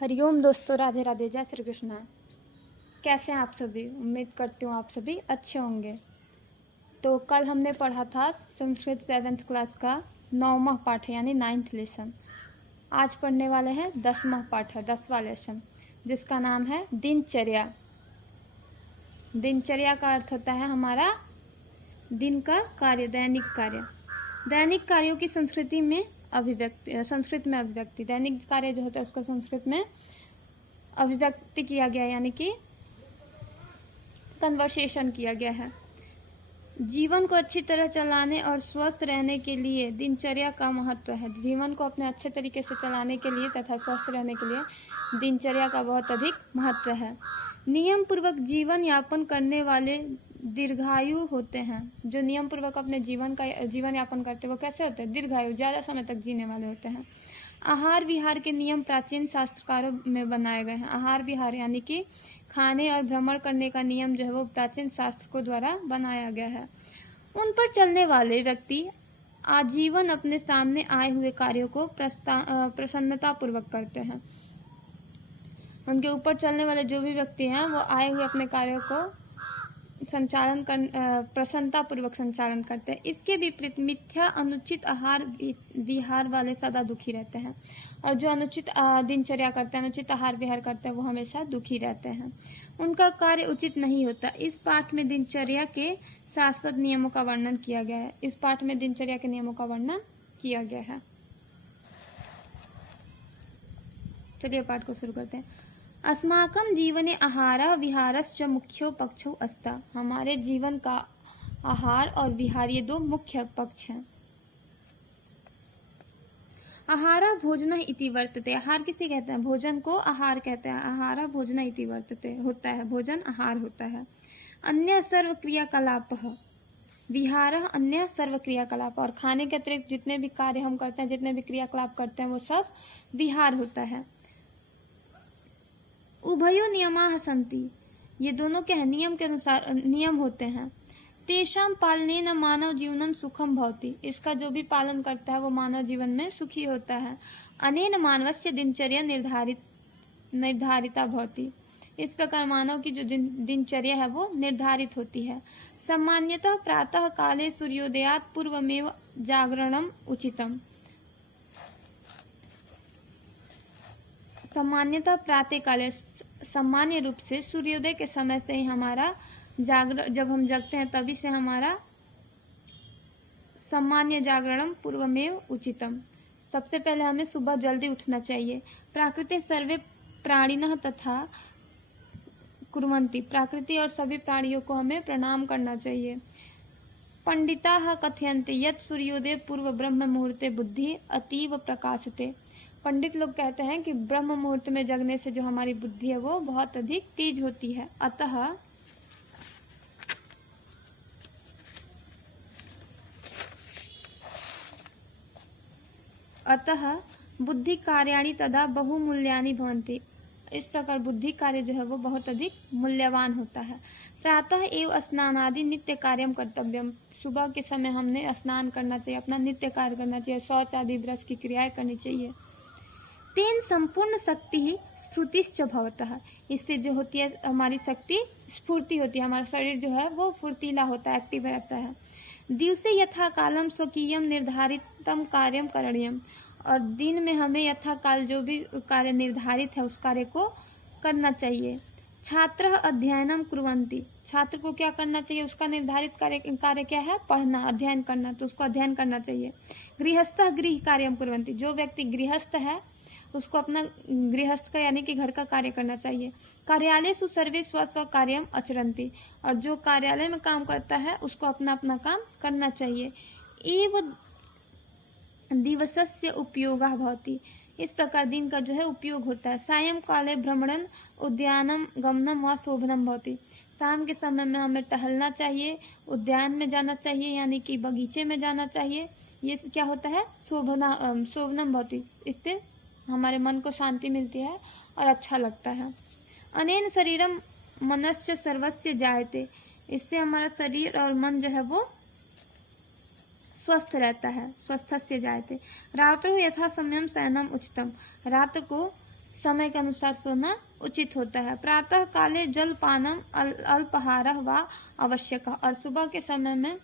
हरिओम दोस्तों, राधे राधे, जय श्री कृष्णा। कैसे हैं आप सभी? उम्मीद करती हूँ आप सभी अच्छे होंगे। तो कल हमने पढ़ा था संस्कृत 7th क्लास का 9वां पाठ यानी 9th लेसन। आज पढ़ने वाले हैं 10वां पाठ है, 10वां लेसन, जिसका नाम है दिनचर्या। दिनचर्या का अर्थ होता है हमारा दिन का कार्य, दैनिक कार्य। दैनिक कार्यों की संस्कृत में अभिव्यक्ति, दैनिक कार्य जो होता है उसको संस्कृत में अभिव्यक्ति किया गया यानी कि कन्वर्सेशन किया गया है। जीवन को अच्छी तरह चलाने और स्वस्थ रहने के लिए दिनचर्या का महत्व है। जीवन को अपने अच्छे तरीके से चलाने के लिए तथा स्वस्थ रहने के लिए दिनचर्या का बहुत अधिक महत्व है। नियम पूर्वक जीवन यापन करने वाले दीर्घायु होते हैं। जो नियम पूर्वक अपने जीवन यापन करते हैं वो कैसे होते हैं? दीर्घायु, ज़्यादा समय तक जीने वाले होते हैं। आहार विहार के नियम प्राचीन शास्त्रकारों में बनाए गए हैं। आहार विहार यानी कि खाने और भ्रमण करने का नियम जो है वो प्राचीन शास्त्रों द्वारा बनाया गया है। उन पर चलने वाले व्यक्ति आजीवन अपने सामने आए हुए कार्यों को प्रसन्नतापूर्वक करते हैं। उनके ऊपर चलने वाले जो भी व्यक्ति हैं वो आए हुए अपने कार्यों को प्रसन्नतापूर्वक संचालन करते हैं। इसके विपरीत मिथ्या अनुचित आहार विहार वाले सदा दुखी रहते हैं, और जो अनुचित दिनचर्या करते हैं, अनुचित आहार विहार करते हैं, वो हमेशा दुखी रहते हैं। उनका कार्य उचित नहीं होता। इस पाठ में दिनचर्या के शाश्वत नियमों का वर्णन किया गया है। इस पाठ में दिनचर्या के नियमों का वर्णन किया गया है। चलिए पाठ को शुरू करते हैं। अस्माकं जीवने आहार विहारश्च मुख्यो पक्षो अस्ति। हमारे जीवन का आहार और विहार ये दो मुख्य पक्ष हैं। आहारा भोजन इति वर्तते। आहार किसे कहते हैं? भोजन को आहार कहते हैं। आहारा भोजन इति वर्तते होता है, भोजन आहार होता है। अन्य सर्व क्रियाकलाप विहार, अन्य सर्व क्रियाकलाप, और खाने के अतिरिक्त जितने भी कार्य हम करते हैं, जितने भी क्रियाकलाप करते हैं वो सब विहार होता है। उभयो नियमाः सन्ति। ये दोनों क्या है? नियम के अनुसार नियम होते हैं। तेषां पालनेन मानव जीवनम सुखम भवति। इसका जो भी पालन करता है वो मानव जीवन में सुखी होता है। अनेन मानवस्य दिनचर्या निर्धारिता भवति। इस प्रकार मानव की जो दिनचर्या है वो निर्धारित होती है। सामान्यतः प्रातः काले सूर्योदयात् पूर्वमेव जागरणम उचितम। सामान्यतः प्रातः काले, सामान्य रूप से सूर्योदय के समय से ही हमारा जब हम जगते हैं तभी से हमारा सामान्य जागरणम पूर्वमेव उचितम। सबसे पहले हमें सुबह जल्दी उठना चाहिए। प्राकृते सर्वे प्राणिनः तथा कुर्वन्ति। प्रकृति और सभी प्राणियों को हमें प्रणाम करना चाहिए। पंडिताः कथयन्ते यत् सूर्योदय पूर्व ब्रह्म मुहूर्ते बुद्धि अतीव प्रकाशते। पंडित लोग कहते हैं कि ब्रह्म मुहूर्त में जगने से जो हमारी बुद्धि है वो बहुत अधिक तेज होती है। अतः बुद्धि कार्याणि तदा बहुमूल्यानि भवन्ति। इस प्रकार बुद्धि कार्य जो है वो बहुत अधिक मूल्यवान होता है। प्रातः एव स्नानादि नित्य कार्यम कर्तव्यम। सुबह के समय हमने स्नान करना चाहिए, अपना नित्य कार्य करना चाहिए, शौच आदि ब्रश की क्रियाएं करनी चाहिए। तेन संपूर्ण शक्ति ही स्फूर्तिश्च भवतः। इससे जो होती है हमारी शक्ति स्फूर्ति होती है, हमारा शरीर जो है वो फुर्तीला होता है, एक्टिव रहता है। दिवसे यथा कालम स्वकीयम निर्धारितम कार्यम करणीयम। और दिन में हमें यथा काल जो भी कार्य निर्धारित है उस कार्य को करना चाहिए। छात्र अध्ययनम कुर्वन्ति। छात्र को क्या करना चाहिए? उसका निर्धारित कार्य क्या है? पढ़ना, अध्ययन करना, तो उसको अध्ययन करना चाहिए। गृहस्थः गृह कार्यम कुर्वन्ति। जो व्यक्ति गृहस्थ है उसको अपना गृहस्थ का यानी कि घर का कार्य करना चाहिए। कार्यालयेषु सर्वे स्व कार्यम आचरन्ति। और जो कार्यालय में काम करता है उसको अपना अपना काम करना चाहिए। एवं दिवसस्य उपयोगः भवति। इस प्रकार दिन का जो है उपयोग होता है। सायं काले भ्रमणं उद्यानम गमनम व शोभनम भवति। शाम के समय में हमें टहलना चाहिए, उद्यान में जाना चाहिए यानी कि बगीचे में जाना चाहिए। ये क्या होता है? शोभनम भवति। इससे हमारे मन को शांति मिलती है और अच्छा लगता है। अनेन शरीरम मनश्च सर्वस्य जायते। इससे हमारा शरीर और मन जो है वो स्वस्थ रहता है। स्वस्थस्य जायते। रात्रौ यथा समयम शयनम उचितम। रात को समय के अनुसार सोना उचित होता है। प्रातः काले जलपानम अल्पाहारः वा आवश्यकः, और सुबह के समय में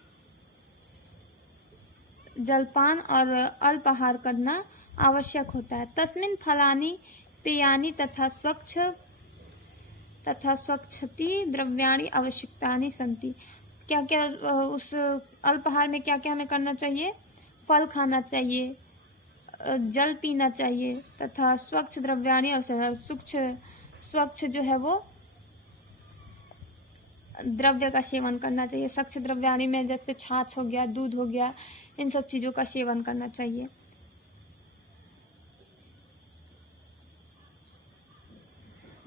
जलपान और अल्पाहार करना आवश्यक होता है। तस्मिन् फलानि पेयानि तथा स्वच्छति द्रव्याणि आवश्यकतानि सन्ति। क्या क्या उस अल्पाहार में क्या क्या हमें करना चाहिए? फल खाना चाहिए, जल पीना चाहिए तथा स्वच्छ द्रव्याणि और स्वच्छ जो है वो द्रव्य का सेवन करना चाहिए। स्वच्छ द्रव्याणि में जैसे छाछ हो गया, दूध हो गया, इन सब चीज़ों का सेवन करना चाहिए।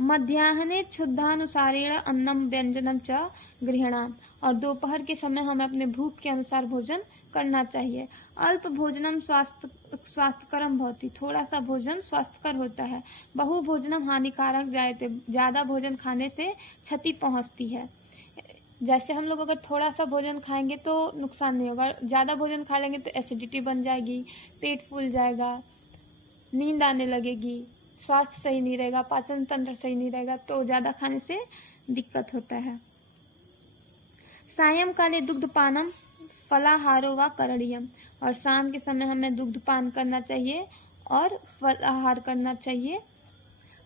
मध्याह्ने क्षुधानुसारेण अन्नम व्यंजनम च गृह्णाम, और दोपहर के समय हमें अपने भूख के अनुसार भोजन करना चाहिए। अल्प भोजनम स्वास्थ्यकरम भवति, थोड़ा सा भोजन स्वास्थ्यकर होता है। बहु भोजनम हानिकारक जायते, ज़्यादा भोजन खाने से क्षति पहुंचती है। जैसे हम लोग अगर थोड़ा सा भोजन खाएंगे तो नुकसान नहीं होगा, ज़्यादा भोजन खा लेंगे तो एसिडिटी बन जाएगी, पेट फूल जाएगा, नींद आने लगेगी, स्वास्थ्य सही नहीं रहेगा, पाचन तंत्र सही नहीं रहेगा, तो ज़्यादा खाने से दिक्कत होता है। सायंकाले दुग्धपानम फलाहारो व करणीयम, और शाम के समय हमें दुग्धपान करना चाहिए और फलाहार करना चाहिए।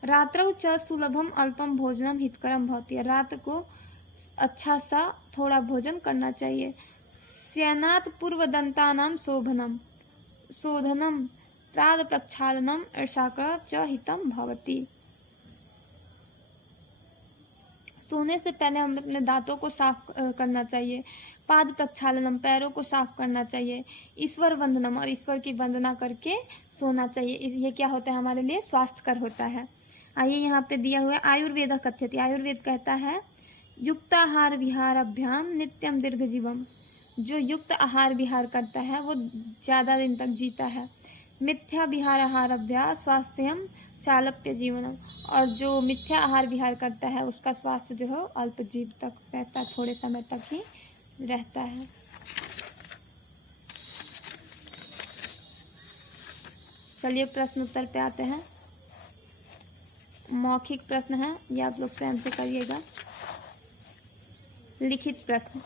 रात्रौ च सुलभम अल्पम भोजनम हितकरम भवति, रात को अच्छा सा थोड़ा भोजन करना चाहिए। स्यनात् पूर्वदंतानां शोधनम प्राद प्रक्षालनम ईर्षाकर च हितम भवति, सोने से पहले हमें अपने दांतों को साफ करना चाहिए। पाद प्रक्षालनम, पैरों को साफ करना चाहिए। ईश्वर वंदनम, और ईश्वर की वंदना करके सोना चाहिए। ये क्या होता है? हमारे लिए स्वास्थ्यकर होता है। आइए यहाँ पे दिया हुआ है आयुर्वेद कथ्यति, आयुर्वेद कहता है युक्ताहार विहाराभ्याम नित्यम दीर्घ जीवम, जो युक्त आहार विहार करता है वो ज़्यादा दिन तक जीता है। मिथ्या विहार आहाराभ्यास स्वास्थ्यम चालप्य जीवनम, और जो मिथ्या आहार विहार करता है उसका स्वास्थ्य जो है अल्प जीव तक रहता है, थोड़े समय तक ही रहता है। चलिए प्रश्न उत्तर पे आते हैं। मौखिक प्रश्न है, ये आप लोग स्वयं से करिएगा। लिखित प्रश्न।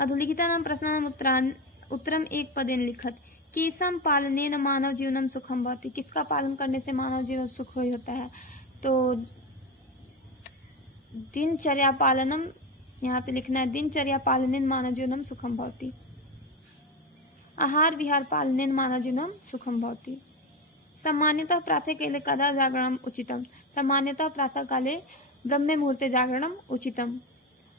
अधुलिखितानां प्रश्नानां उत्तरम एक पदेन लिखत। केशम पालनेन मानव जीवनम सुखम भवति, किसका पालन करने से मानव जीवन सुखमय होता है? तो दिनचर्या पालनम, यहाँ पे लिखना है दिनचर्या पालनेन मानव जीवनम सुखम भवति। आहार विहार पालनेन मानव जीवनम सुखम भवति। सामान्यतः प्रातः काले कदा जागरणम उचितम, सामान्यतः प्रातः काले ब्रह्मे मुहूर्ते जागरणम उचितम।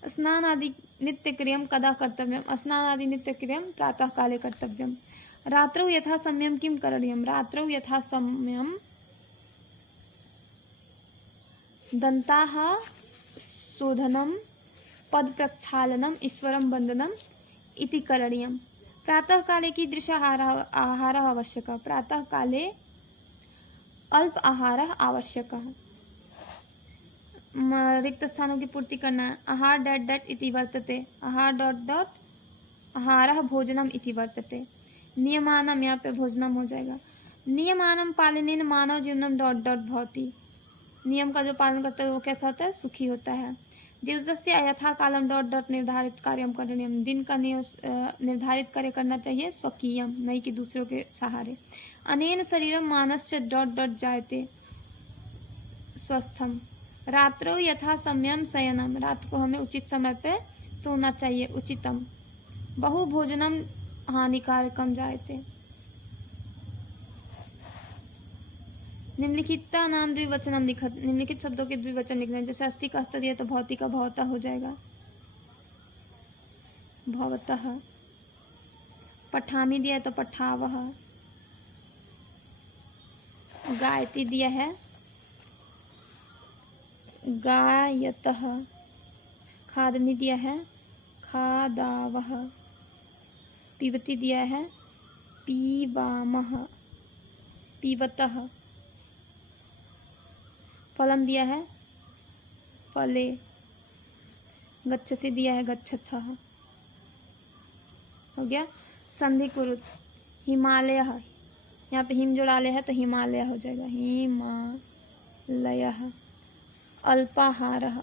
स्नानादि नित्यक्रियम कदा कर्तव्यम, स्नानादि नित्यक्रियम प्रातः काले कर्तव्यम। रात्रौ यथा सम्यम किम करणीयम, रात्रौ यथा सम्यम दंताः शोधनम पद प्रक्षालनम ईश्वरम वंदनम इति करणीयम। प्रातः काले कीदृश आहार आवश्यक, प्रातः काले अल्प आहार आवश्यक। रिक्त स्थानों की पूर्ति करना है। आहार डैट डैट इति वर्तते, आहार डॉट डॉट आहारः भोजनम इति वर्तते। नियमानम, यहाँ पे भोजनम हो जाएगा। नियमानम पालनेन मानव जीवनम डॉट डॉट भवति, नियम का जो पालन करता है वो कैसा होता है? सुखी होता है। दिवसस्य यथा कालम डॉट डॉट निर्धारित कार्यम करणीयम, दिन का निर्धारित कार्य करना चाहिए स्वकीयम, नहीं कि दूसरों के सहारे। अनेन शरीरम मानस्य डॉट डॉट जायते स्वस्थम। रात्रौ यथा सम्यम शयनम, रात को हमें उचित समय पे सोना चाहिए, उचितम। बहु भोजनम हानिकारकम जायते। निम्नलिखिता नाम द्विवचनम लिखत, निम्नलिखित शब्दों के द्विवचन लिखना है। जैसे अस्ति का अस्ति दिया तो भौतिक का भवता हो जाएगा, भवतः। पठामी दिया है तो पठावह। गायती दिया है गायतः। खादमी दिया है खादावह। पीबती दिया है पीबामह पीबतः। फलम दिया है फले। गच्छसि दिया है गच्छथः। हो गया। संधि कुरुत हिमालय, यहाँ पे हिम जोड़ा ले है तो हिमालय हो जाएगा, हिमालय। अल्पाहारः,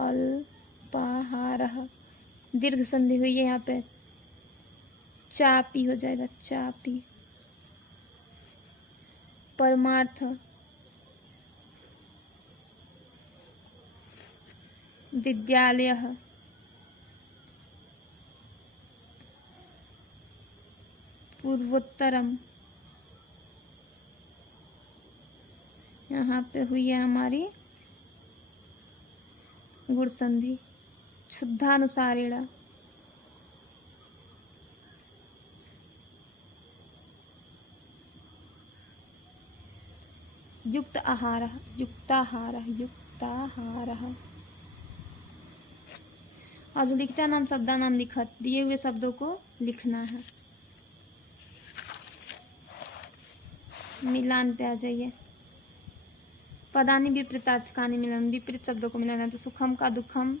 अल्पाहारः, दीर्घ संधि हुई है यहाँ पे, चापी हो जाएगा, चापी। परमार्थ, विद्यालयः, पूर्वोत्तरम, यहाँ पे हुई है हमारी गुण संधि। शुद्धानुसारेण, युक्त आहारः, युक्ताहारः, युक्ताहारः। अधोलिखिता नाम शब्दा नाम लिखत, दिए हुए शब्दों को लिखना है। मिलान पे आ जाइए। पदानि विपरीतार्थकानि मिलन, विपरीत शब्दों को मिलाना। तो सुखम का दुखम,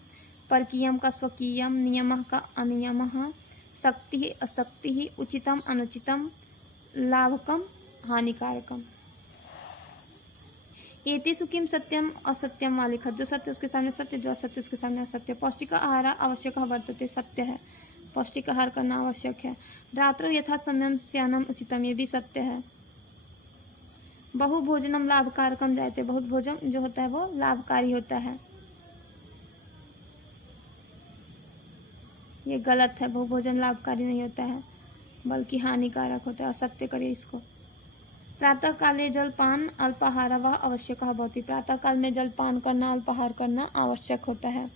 परकीयम का स्वकीयम, नियमः का अनियमः, शक्ति अशक्ति, उचितम अनुचितम, लाभकम हानिकारकम। एतेषु किम सत्यम असत्यम वा लिखत, जो सत्य उसके सामने सत्य, जो असत्य उसके सामने असत्य। पौष्टिक आहार आवश्यक वर्तते, सत्य है, पौष्टिक आहार करना आवश्यक है। रात्रो यथा सम्यम स्यानम उचितम, ये भी सत्य है। बहु भोजनम लाभकारकम जायते, बहुत भोजन जो होता है वो लाभकारी होता है, ये गलत है। बहु भोजन लाभकारी नहीं होता है बल्कि हानिकारक होता है, असत्य करिए इसको। प्रातः काले जलपान अल्पाहार व आवश्यक भवति, प्रातः काल में जलपान करना, अल्पाहार करना आवश्यक होता है,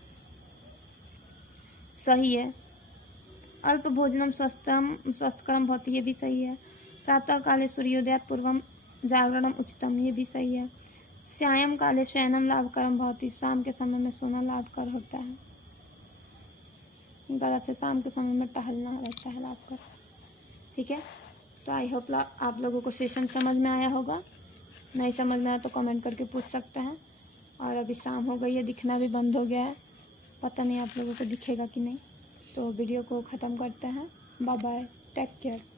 सही है। अल्प भोजनम स्वस्थकरम भवति, ये भी सही है। प्रातः काले सूर्योदयात् पूर्वम जागरणम उचितम, ये भी सही है। सायं काले शयनम लाभकरम भवति, शाम के समय में सोना लाभकर होता है, गलत है। शाम के समय में टहलना रहता है लाभकर, ठीक है। तो आई होप आप लोगों को सेशन समझ में आया होगा। नहीं समझ में आया तो कमेंट करके पूछ सकते हैं। और अभी शाम हो गई है, दिखना भी बंद हो गया है, पता नहीं आप लोगों को दिखेगा कि नहीं। तो वीडियो को ख़त्म करते हैं। Bye bye, take care.